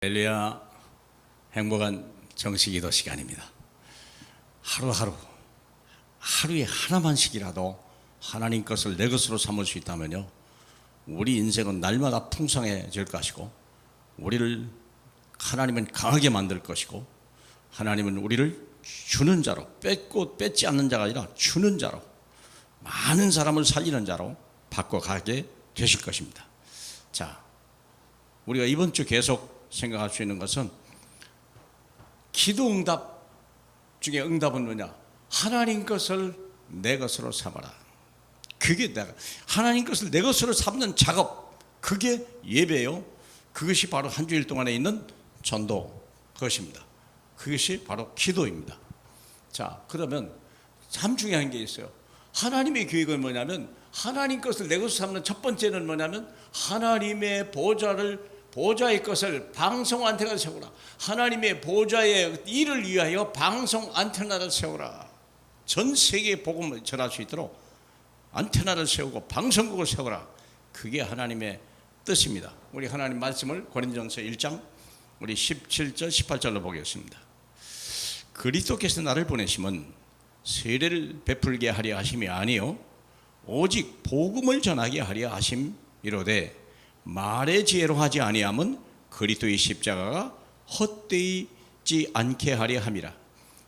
할렐루야. 행복한 정식기도 시간입니다. 하루에 하나만씩이라도 하나님 것을 내 것으로 삼을 수 있다면요, 우리 인생은 날마다 풍성해질 것이고, 우리를 하나님은 강하게 만들 것이고, 하나님은 우리를 주는 자로, 뺏지 않는 자가 아니라 주는 자로, 많은 사람을 살리는 자로 바꿔가게 되실 것입니다. 자, 우리가 이번 주 계속 생각할 수 있는 것은, 기도 응답 중에 응답은 뭐냐? 하나님 것을 내 것으로 삼아라. 그게 내가 하나님 것을 내 것으로 삼는 작업, 그게 예배요. 그것이 바로 한 주일 동안에 있는 전도 것입니다. 그것이 바로 기도입니다. 자, 그러면 참 중요한 게 있어요. 하나님의 계획은 뭐냐면, 하나님 것을 내 것으로 삼는 첫 번째는 뭐냐면, 하나님의 보좌의 것을 방송 안테나를 세우라. 하나님의 보좌의 일을 위하여 방송 안테나를 세우라. 전 세계에 복음을 전할 수 있도록 안테나를 세우고 방송국을 세우라. 그게 하나님의 뜻입니다. 우리 하나님 말씀을 고린도전서 1장 우리 17절 18절로 보겠습니다. 그리스도께서 나를 보내심은 세례를 베풀게 하려 하심이 아니요 오직 복음을 전하게 하려 하심이로되, 말의 지혜로 하지 아니함은 그리스도의 십자가가 헛되이지 않게 하려 함이라.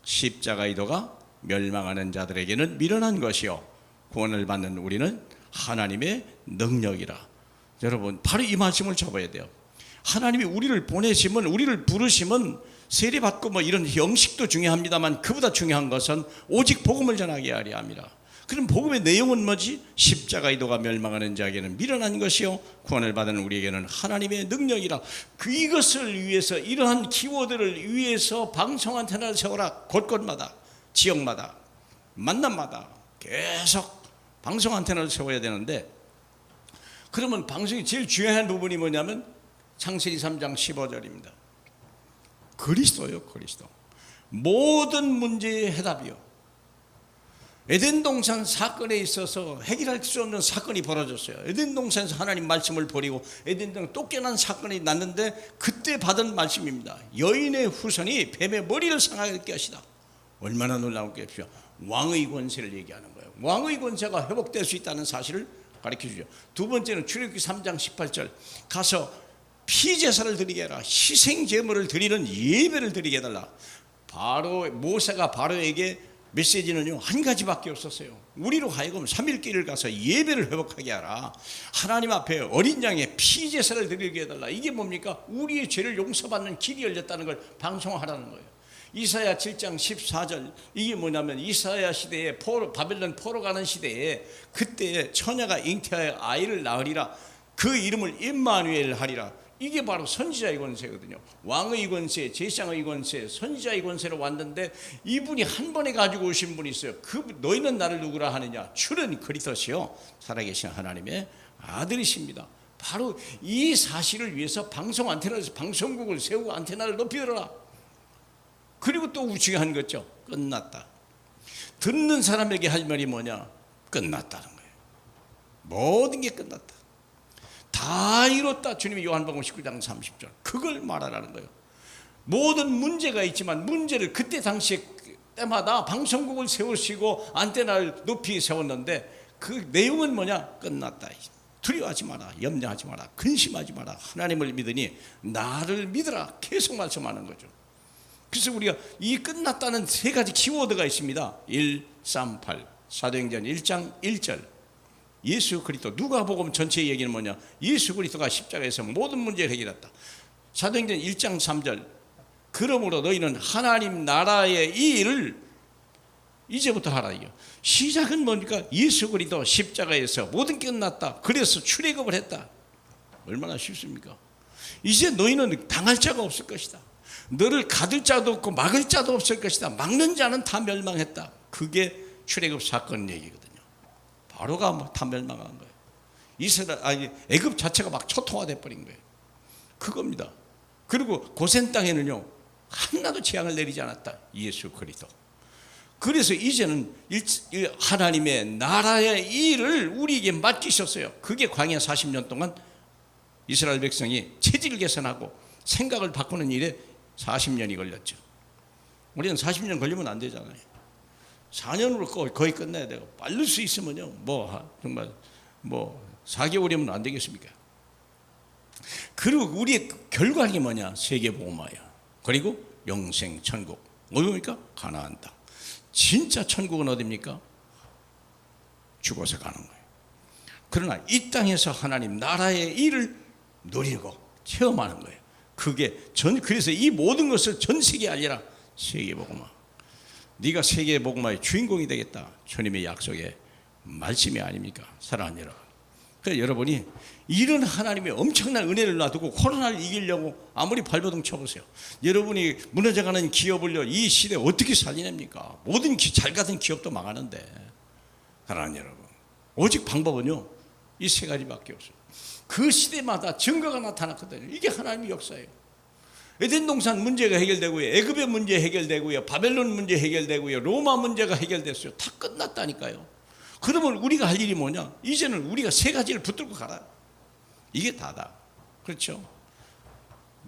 십자가의 도가 멸망하는 자들에게는 미련한 것이요 구원을 받는 우리는 하나님의 능력이라. 여러분, 바로 이 말씀을 잡아야 돼요. 하나님이 우리를 보내시면, 우리를 부르시면 세례받고 이런 형식도 중요합니다만, 그보다 중요한 것은 오직 복음을 전하게 하려 함이라. 그럼 복음의 내용은 뭐지? 십자가의 도가 멸망하는 자에게는 미련한 것이요 구원을 받는 우리에게는 하나님의 능력이라. 이것을 위해서, 이러한 키워드를 위해서 방송 안테나를 세워라. 곳곳마다, 지역마다, 만남마다 계속 방송 안테나를 세워야 되는데, 그러면 방송이 제일 중요한 부분이 뭐냐면 창세기 3장 15절입니다. 그리스도요, 그리스도. 모든 문제의 해답이요. 에덴 동산 사건에 있어서 해결할 수 없는 사건이 벌어졌어요. 에덴 동산에서 하나님 말씀을 버리고 에덴 동산 쫓겨난 사건이 났는데, 그때 받은 말씀입니다. 여인의 후손이 뱀의 머리를 상하게 하시다. 얼마나 놀라운 게 없죠. 왕의 권세를 얘기하는 거예요. 왕의 권세가 회복될 수 있다는 사실을 가르쳐주죠. 두 번째는 출애굽기 3장 18절 가서 피제사를 드리게 해라. 희생제물을 드리는 예배를 드리게 해달라. 모세가 바로에게 메시지는요 한 가지밖에 없었어요. 우리로 하여금 3일길을 가서 예배를 회복하게 하라. 하나님 앞에 어린 양의 피제사를 드리게 해달라. 이게 뭡니까? 우리의 죄를 용서받는 길이 열렸다는 걸 방송하라는 거예요. 이사야 7장 14절, 이게 뭐냐면 이사야 시대에 바벨론 포로 가는 시대에, 그때 처녀가 잉태하여 아이를 낳으리라. 그 이름을 임마누엘 하리라. 이게 바로 선지자의 권세거든요. 왕의 권세, 제사장의 권세, 선지자의 권세로 왔는데, 이분이 한 번에 가지고 오신 분이 있어요. 너희는 나를 누구라 하느냐? 주는 그리스도시요 살아계신 하나님의 아들이십니다. 바로 이 사실을 위해서 방송 안테나에서 방송국을 세우고 안테나를 높이 들어라. 그리고 또 중요한 거죠. 끝났다. 듣는 사람에게 할 말이 뭐냐? 끝났다는 거예요. 모든 게 끝났다. 다 이뤘다. 주님이 요한복음 19장 30절 그걸 말하라는 거예요. 모든 문제가 있지만, 문제를 그때 당시에 때마다 방송국을 세우시고 안테나를 높이 세웠는데, 그 내용은 뭐냐? 끝났다. 두려워하지 마라. 염려하지 마라. 근심하지 마라. 하나님을 믿으니 나를 믿으라. 계속 말씀하는 거죠. 그래서 우리가 이 끝났다는 세 가지 키워드가 있습니다. 1, 3, 8 사도행전 1장 1절 예수 그리스도. 누가복음 전체의 얘기는 뭐냐? 예수 그리스도가 십자가에서 모든 문제를 해결했다. 사도행전 1장 3절 그러므로 너희는 하나님 나라의 이 일을 이제부터 하라. 이거 시작은 뭡니까? 예수 그리스도 십자가에서 모든 게 끝났다. 그래서 출애굽을 했다. 얼마나 쉽습니까? 이제 너희는 당할 자가 없을 것이다. 너를 가둘 자도 없고 막을 자도 없을 것이다. 막는 자는 다 멸망했다. 그게 출애굽 사건 얘기거든요. 바로가 다 멸망한 거예요. 애굽 자체가 막 초토화돼 버린 거예요. 그겁니다. 그리고 고센 땅에는요 하나도 재앙을 내리지 않았다. 예수 그리스도. 그래서 이제는 하나님의 나라의 일을 우리에게 맡기셨어요. 그게 광야 40년 동안 이스라엘 백성이 체질 개선하고 생각을 바꾸는 일에 40년이 걸렸죠. 우리는 40년 걸리면 안 되잖아요. 4년으로 거의 끝내야 되고, 빠를 수 있으면요, 정말 4개월이면 안 되겠습니까? 그리고 우리의 결과가 뭐냐? 세계복음화예요. 그리고 영생 천국. 뭡니까? 가나안 땅. 진짜 천국은 어디입니까? 죽어서 가는 거예요. 그러나 이 땅에서 하나님 나라의 일을 누리고 체험하는 거예요. 그래서 이 모든 것을 전 세계에 알리라. 세계복음화. 네가 세계복음화의 주인공이 되겠다. 주님의 약속의 말씀이 아닙니까? 사랑하는 여러분. 그래서 여러분이 이런 하나님의 엄청난 은혜를 놔두고 코로나를 이기려고 아무리 발버둥 쳐보세요. 여러분이 무너져가는 기업을요, 이 시대에 어떻게 살리냅니까? 모든 잘 가던 기업도 망하는데. 사랑하는 여러분, 오직 방법은요, 이 세 가지밖에 없어요. 그 시대마다 증거가 나타났거든요. 이게 하나님의 역사예요. 에덴 동산 문제가 해결되고요, 애굽의 문제 해결되고요, 바벨론 문제 해결되고요, 로마 문제가 해결됐어요. 다 끝났다니까요. 그러면 우리가 할 일이 뭐냐? 이제는 우리가 세 가지를 붙들고 가라. 이게 다다. 그렇죠?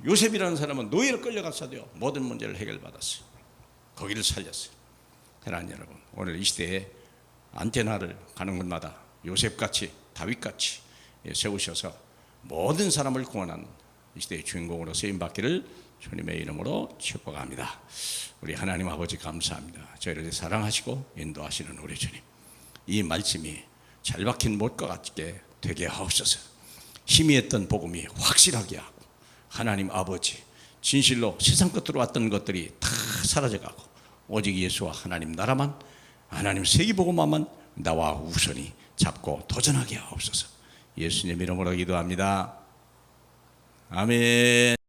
요셉이라는 사람은 노예로 끌려갔어도요, 모든 문제를 해결받았어요. 거기를 살렸어요. 사랑하는 여러분, 오늘 이 시대에 안테나를 가는 곳마다 요셉같이 다윗같이 세우셔서 모든 사람을 구원한 이 시대의 주인공으로 쓰임받기를 주님의 이름으로 축복합니다. 우리 하나님 아버지 감사합니다. 저희를 사랑하시고 인도하시는 우리 주님, 이 말씀이 잘 박힌 못과 같게 되게 하옵소서. 희미했던 복음이 확실하게 하고, 하나님 아버지 진실로 세상 끝으로 왔던 것들이 다 사라져가고, 오직 예수와 하나님 나라만, 하나님 세계복음화만 나와 우선히 잡고 도전하게 하옵소서. 예수님 이름으로 기도합니다. 아멘.